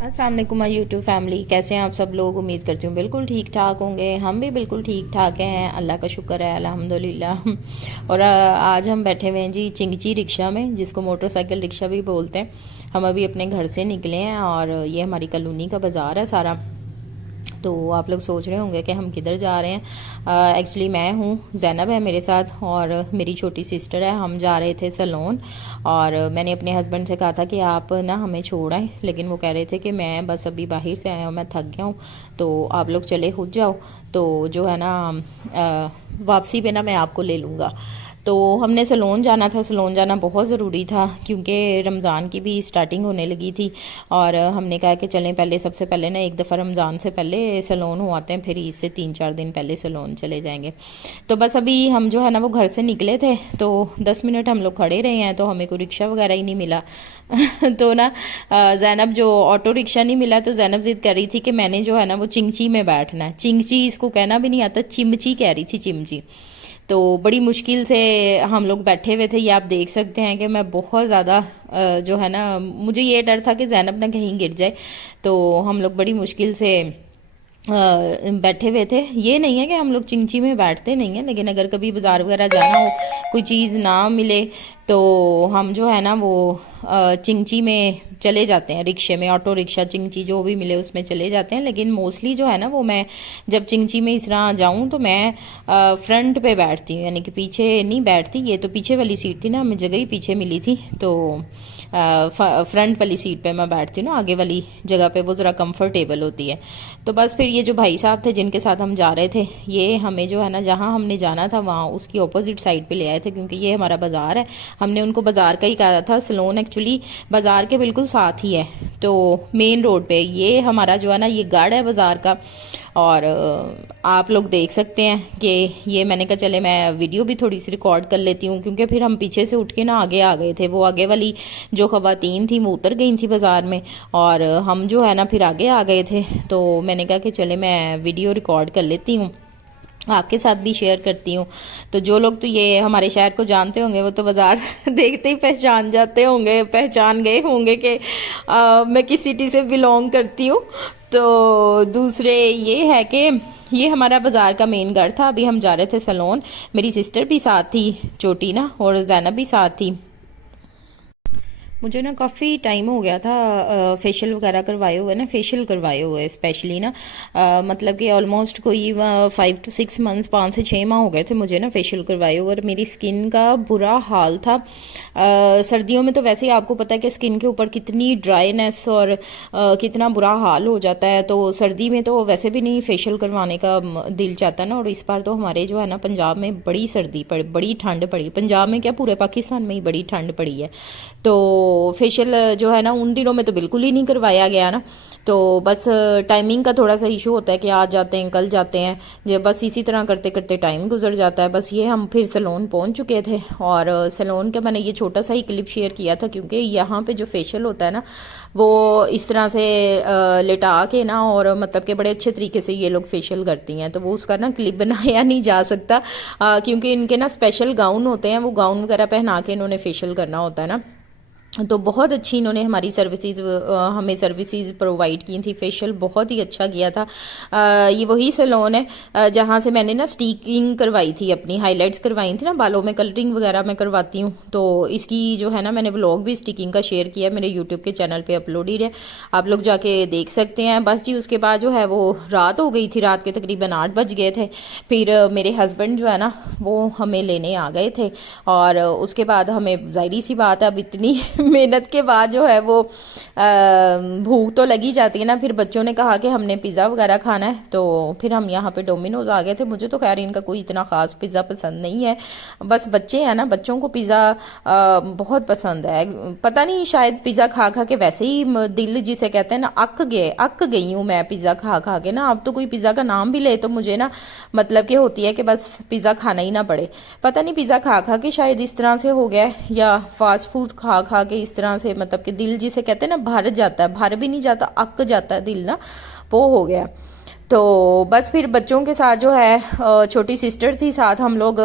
अस्सलाम वालेकुम my YouTube family, कैसे हैं आप सब लोग। उम्मीद करती हूँ बिल्कुल ठीक ठाक होंगे। हम भी बिल्कुल ठीक ठाक हैं, अल्लाह का शुक्र है, अल्हम्दुलिल्लाह। और आज हम बैठे हुए हैं जी चिंगची रिक्शा में, जिसको मोटरसाइकिल रिक्शा भी बोलते हैं। हम अभी अपने घर से निकले हैं और ये हमारी कॉलोनी का बाज़ार है सारा। तो आप लोग सोच रहे होंगे कि हम किधर जा रहे हैं। एक्चुअली मैं हूँ, जैनब है मेरे साथ और मेरी छोटी सिस्टर है। हम जा रहे थे सलोन और मैंने अपने हस्बैंड से कहा था कि आप ना हमें छोड़ आएँ, लेकिन वो कह रहे थे कि मैं बस अभी बाहर से आया हूँ, मैं थक गया हूँ, तो आप लोग चले खुद जाओ। तो जो है ना वापसी पे ना मैं आपको ले लूँगा। तो हमने सलोन जाना था। सलोन जाना बहुत ज़रूरी था क्योंकि रमज़ान की भी स्टार्टिंग होने लगी थी और हमने कहा कि चलें पहले, सबसे पहले ना एक दफ़ा रमज़ान से पहले सलोन हो आते हैं, फिर ईद से 3-4 दिन पहले सलोन चले जाएंगे। तो बस अभी हम जो है ना वो घर से निकले थे, तो 10 मिनट हम लोग खड़े रहे हैं, तो हमें कोई रिक्शा वगैरह ही नहीं मिला। तो ना जैनब जो ऑटो रिक्शा नहीं मिला, तो जैनब जिद कर रही थी कि मैंने जो है ना वो चिंगची में बैठना है। चिंगची इसको कहना भी नहीं आता, चिमची कह रही थी, चिमची। तो बड़ी मुश्किल से हम लोग बैठे हुए थे। ये आप देख सकते हैं कि मैं बहुत ज़्यादा जो है ना, मुझे ये डर था कि जैनब ना कहीं गिर जाए, तो हम लोग बड़ी मुश्किल से बैठे हुए थे। ये नहीं है कि हम लोग चिंची में बैठते नहीं हैं, लेकिन अगर कभी बाज़ार वगैरह जाना हो, कोई चीज़ ना मिले, तो हम जो है ना वो चिंची में चले जाते हैं, रिक्शे में, ऑटो रिक्शा, चिंची जो भी मिले उसमें चले जाते हैं। लेकिन मोस्टली जो है ना वो मैं जब चिंची में इस तरह जाऊँ तो मैं फ्रंट पे बैठती हूँ, यानी कि पीछे नहीं बैठती। ये तो पीछे वाली सीट थी ना, हमें जगह ही पीछे मिली थी, तो फ्रंट वाली सीट पे मैं बैठती हूँ ना, आगे वाली जगह पे वो ज़रा कंफर्टेबल होती है। तो बस फिर ये जो भाई साहब थे जिनके साथ हम जा रहे थे, ये हमें जो है ना जहाँ हमने जाना था वहाँ उसकी अपोजिट साइड पे ले आए थे, क्योंकि ये हमारा बाज़ार है। हमने उनको बाज़ार का ही कहा था। सलोन एक्चुअली बाज़ार के बिल्कुल साथ ही है, तो मेन रोड पे ये हमारा जो है ना ये गढ़ है बाज़ार का। और आप लोग देख सकते हैं कि ये मैंने कहा चले मैं वीडियो भी थोड़ी सी रिकॉर्ड कर लेती हूँ, क्योंकि फिर हम पीछे से उठ के ना आगे आ गए थे। वो आगे वाली जो ख़वातीन थी वो उतर गई थी बाज़ार में और हम जो है ना फिर आगे आ गए थे। तो मैंने कहा कि चले मैं वीडियो रिकॉर्ड कर लेती हूँ, आपके साथ भी शेयर करती हूँ। तो जो लोग तो ये हमारे शहर को जानते होंगे वो तो बाज़ार देखते ही पहचान जाते होंगे, पहचान गए होंगे कि मैं किस सिटी से बिलोंग करती हूँ। तो दूसरे ये है कि ये हमारा बाज़ार का मेन घर था। अभी हम जा रहे थे सलोन, मेरी सिस्टर भी साथ थी छोटी ना, और जैनब भी साथ थी। मुझे ना काफ़ी टाइम हो गया था फेशियल वगैरह करवाए हुए ना, फेशियल करवाए हुए स्पेशली ना, मतलब कि ऑलमोस्ट कोई 5 to 6 मंथ्स, 5 से 6 माह हो गए थे मुझे ना फेशियल करवाए हुए। और मेरी स्किन का बुरा हाल था। सर्दियों में तो वैसे ही आपको पता है कि स्किन के ऊपर कितनी ड्राईनेस और कितना बुरा हाल हो जाता है, तो सर्दी में तो वैसे भी नहीं फेशियल करवाने का दिल चाहता ना। और इस बार तो हमारे जो है ना पंजाब में बड़ी सर्दी पड़ी, बड़ी ठंड पड़ी। पंजाब में क्या, पूरे पाकिस्तान में ही बड़ी ठंड पड़ी है। तो फेशियल जो है ना उन दिनों में तो बिल्कुल ही नहीं करवाया गया ना। तो बस टाइमिंग का थोड़ा सा इशू होता है कि आज जाते हैं कल जाते हैं, ये बस इसी तरह करते करते टाइम गुजर जाता है। बस ये हम फिर सैलून पहुंच चुके थे और सैलून का मैंने ये छोटा सा ही क्लिप शेयर किया था, क्योंकि यहाँ पे जो फेशियल होता है ना वो इस तरह से लेटा के ना, और मतलब कि बड़े अच्छे तरीके से ये लोग फेशियल करती हैं, तो वो उसका ना क्लिप बनाया नहीं जा सकता, क्योंकि इनके ना स्पेशल गाउन होते हैं, वो गाउन वगैरह पहना के इन्होंने फेशियल करना होता है ना। तो बहुत अच्छी इन्होंने हमारी सर्विसेज, हमें सर्विसेज प्रोवाइड की थी। फेशियल बहुत ही अच्छा किया था। ये वही सैलून है जहाँ से मैंने ना स्टिकिंग करवाई थी, अपनी हाइलाइट्स करवाई थी ना, बालों में कलरिंग वगैरह मैं करवाती हूँ। तो इसकी जो है ना मैंने व्लॉग भी स्टिकिंग का शेयर किया, मेरे यूट्यूब के चैनल पे अपलोडेड है, आप लोग जाके देख सकते हैं। बस जी उसके बाद जो है वो रात हो गई थी, रात के तकरीबन 8 बज गए थे। फिर मेरे हस्बैंड जो है ना वो हमें लेने आ गए थे और उसके बाद हमें जाहिर सी बात है अब इतनी मेहनत के बाद जो है वो भूख तो लगी जाती है ना। फिर बच्चों ने कहा कि हमने पिज़्ज़ा वगैरह खाना है, तो फिर हम यहाँ पे डोमिनोज आ गए थे। मुझे तो खैर इनका कोई इतना ख़ास पिज़्ज़ा पसंद नहीं है, बस बच्चे हैं ना, बच्चों को पिज़्ज़ा बहुत पसंद है। पता नहीं शायद पिज़्ज़ा खा खा के वैसे ही दिल जिसे कहते हैं ना अक गई हूँ मैं पिज़्ज़ा खा खा के ना। अब तो कोई पिज़्ज़ा का नाम भी ले तो मुझे ना मतलब कि होती है कि बस पिज़्ज़ा खाना ही ना पड़े। पता नहीं पिज़्ज़ा खा खा के शायद इस तरह से हो गया है, या फास्ट फूड खा खा के इस तरह से, मतलब कि दिल जिसे कहते हैं ना भर जाता है, भर भी नहीं जाता, अक जाता है दिल ना, वो हो गया। तो बस फिर बच्चों के साथ जो है छोटी सिस्टर थी साथ, हम लोग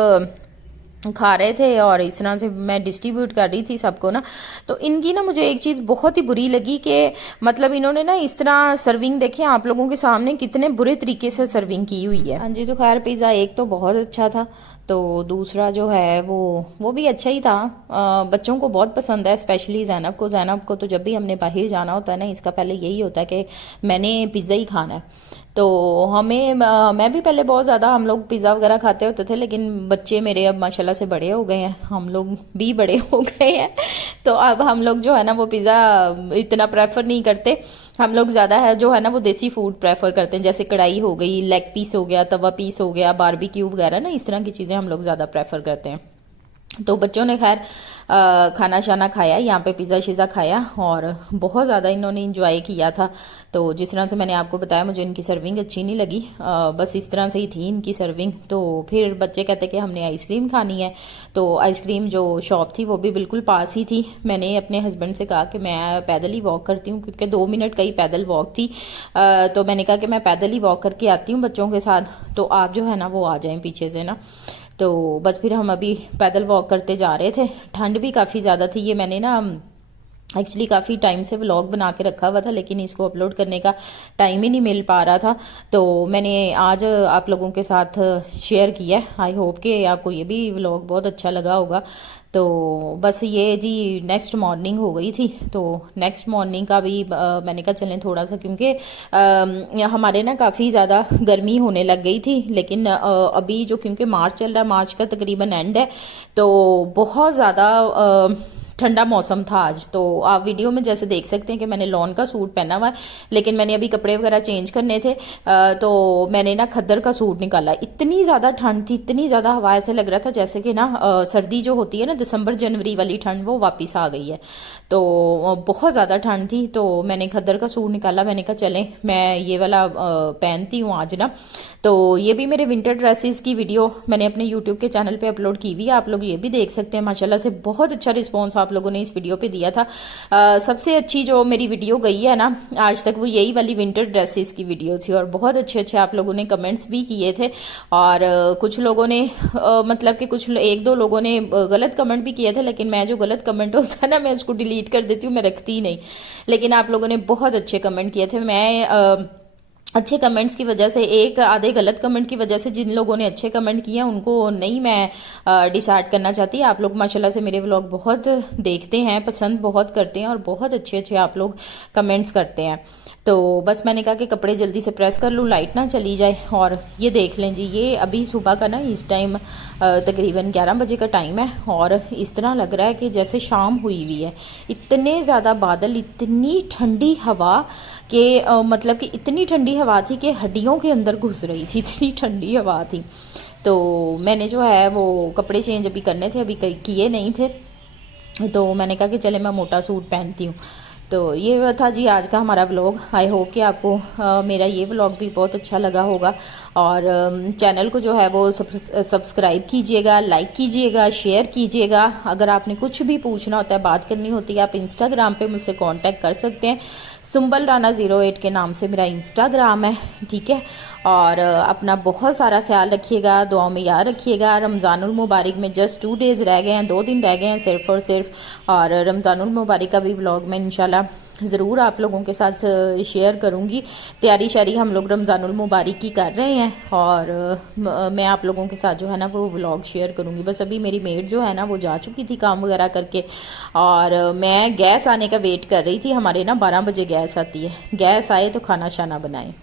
खा रहे थे और इस तरह से मैं डिस्ट्रीब्यूट कर रही थी सबको ना। तो इनकी ना मुझे एक चीज़ बहुत ही बुरी लगी कि मतलब इन्होंने ना इस तरह सर्विंग देखी आप लोगों के सामने कितने बुरे तरीके से सर्विंग की हुई है। हाँ जी, तो खैर पिज़्ज़ा एक तो बहुत अच्छा था, तो दूसरा जो है वो भी अच्छा ही था। बच्चों को बहुत पसंद है, स्पेशली जैनब को तो जब भी हमने बाहर जाना होता है ना, इसका पहले यही होता है कि मैंने पिज़्ज़ा ही खाना है। तो हमें मैं भी पहले बहुत ज़्यादा हम लोग पिज़्ज़ा वगैरह खाते होते थे, लेकिन बच्चे मेरे अब माशाल्लाह से बड़े हो गए हैं, हम लोग भी बड़े हो गए हैं। तो अब हम लोग जो है ना वो पिज़्ज़ा इतना प्रेफर नहीं करते। हम लोग ज़्यादा है जो है ना वो देसी फूड प्रेफर करते हैं, जैसे कढ़ाई हो गई, लेग पीस हो गया, तवा पीस हो गया, बारबेक्यू वगैरह ना, इस तरह की चीज़ें हम लोग ज़्यादा प्रेफर करते हैं। तो बच्चों ने खैर खाना शाना खाया, यहाँ पे पिज़्ज़ा शिज़्ज़ा खाया और बहुत ज़्यादा इन्होंने इंजॉय किया था। तो जिस तरह से मैंने आपको बताया, मुझे इनकी सर्विंग अच्छी नहीं लगी, बस इस तरह से ही थी इनकी सर्विंग। तो फिर बच्चे कहते कि हमने आइसक्रीम खानी है, तो आइसक्रीम जो शॉप थी वो भी बिल्कुल पास ही थी। मैंने अपने हस्बैंड से कहा कि मैं पैदल ही वॉक करती हूँ, क्योंकि 2 मिनट का ही पैदल वॉक थी। तो मैंने कहा कि मैं पैदल ही वॉक करके आती हूँ बच्चों के साथ, तो आप जो है ना वो आ जाएं पीछे से ना। तो बस फिर हम अभी पैदल वॉक करते जा रहे थे। ठंड भी काफ़ी ज़्यादा थी। ये मैंने ना एक्चुअली काफ़ी टाइम से व्लॉग बना के रखा हुआ था, लेकिन इसको अपलोड करने का टाइम ही नहीं मिल पा रहा था, तो मैंने आज आप लोगों के साथ शेयर किया। आई होप कि आपको ये भी व्लॉग बहुत अच्छा लगा होगा। तो बस ये जी नेक्स्ट मॉर्निंग हो गई थी, तो नेक्स्ट मॉर्निंग का भी मैंने कहा चलें थोड़ा सा, क्योंकि हमारे ना काफ़ी ज़्यादा गर्मी होने लग गई थी, लेकिन अभी जो क्योंकि मार्च चल रहा है, मार्च का तकरीबन एंड है, तो बहुत ज़्यादा ठंडा मौसम था आज। तो आप वीडियो में जैसे देख सकते हैं कि मैंने लॉन का सूट पहना हुआ है, लेकिन मैंने अभी कपड़े वगैरह चेंज करने थे, तो मैंने ना खद्दर का सूट निकाला। इतनी ज़्यादा ठंड थी, इतनी ज़्यादा हवा, ऐसे लग रहा था जैसे कि ना सर्दी जो होती है ना दिसंबर जनवरी वाली ठंड, वो वापस आ गई है। तो बहुत ज़्यादा ठंड थी, तो मैंने खद्दर का सूट निकाला। मैंने कहा चलें मैं ये वाला पहनती हूँ आज ना। तो ये भी मेरे विंटर ड्रेसेस की वीडियो मैंने अपने यूट्यूब के चैनल पे अपलोड की हुई है, आप लोग ये भी देख सकते हैं। माशाल्लाह से बहुत अच्छा रिस्पांस आप लोगों ने इस वीडियो पे दिया था। सबसे अच्छी जो मेरी वीडियो गई है ना आज तक, वो यही वाली विंटर ड्रेसेस की वीडियो थी, और बहुत अच्छे अच्छे आप लोगों ने कमेंट्स भी किए थे। और कुछ लोगों ने मतलब कि कुछ 1-2 लोगों ने गलत कमेंट भी किए थे, लेकिन मैं जो गलत कमेंट होता है ना मैं उसको डिलीट कर देती हूँ, मैं रखती ही नहीं। लेकिन आप लोगों ने बहुत अच्छे कमेंट किए थे। मैं अच्छे कमेंट्स की वजह से, एक आधे गलत कमेंट की वजह से, जिन लोगों ने अच्छे कमेंट किए हैं उनको नहीं मैं डिसाइड करना चाहती। आप लोग माशाल्लाह से मेरे व्लॉग बहुत देखते हैं, पसंद बहुत करते हैं, और बहुत अच्छे अच्छे आप लोग कमेंट्स करते हैं। तो बस मैंने कहा कि कपड़े जल्दी से प्रेस कर लूँ, लाइट ना चली जाए। और ये देख लें जी, ये अभी सुबह का ना इस टाइम तकरीबन 11 बजे का टाइम है, और इस तरह लग रहा है कि जैसे शाम हुई हुई है। इतने ज़्यादा बादल, इतनी ठंडी हवा कि मतलब कि इतनी ठंडी हवा थी कि हड्डियों के अंदर घुस रही थी, इतनी ठंडी हवा थी। तो मैंने जो है वो कपड़े चेंज अभी करने थे, अभी किए नहीं थे, तो मैंने कहा कि चले मैं मोटा सूट पहनती हूँ। तो ये था जी आज का हमारा व्लॉग। आई होप कि आपको मेरा ये व्लॉग भी बहुत अच्छा लगा होगा। और चैनल को जो है वो सब्सक्राइब कीजिएगा, लाइक कीजिएगा, शेयर कीजिएगा। अगर आपने कुछ भी पूछना होता है, बात करनी होती है, आप इंस्टाग्राम पे मुझसे कांटेक्ट कर सकते हैं। सुंबल राना 08 के नाम से मेरा इंस्टाग्राम है, ठीक है। और अपना बहुत सारा ख्याल रखिएगा, दुआ में याद रखिएगा। रमज़ानुल मुबारक में जस्ट 2 डेज़ रह गए हैं, 2 दिन रह गए हैं सिर्फ और सिर्फ। और रमज़ानुल मुबारक का भी व्लॉग में इंशाल्लाह ज़रूर आप लोगों के साथ शेयर करूँगी। तैयारी शारी हम लोग रमज़ानुल मुबारक की कर रहे हैं, और मैं आप लोगों के साथ जो है ना वो व्लॉग शेयर करूँगी। बस अभी मेरी मेड जो है ना वो जा चुकी थी काम वगैरह करके, और मैं गैस आने का वेट कर रही थी। हमारे ना 12 बजे गैस आती है, गैस आए तो खाना शाना बनाएं।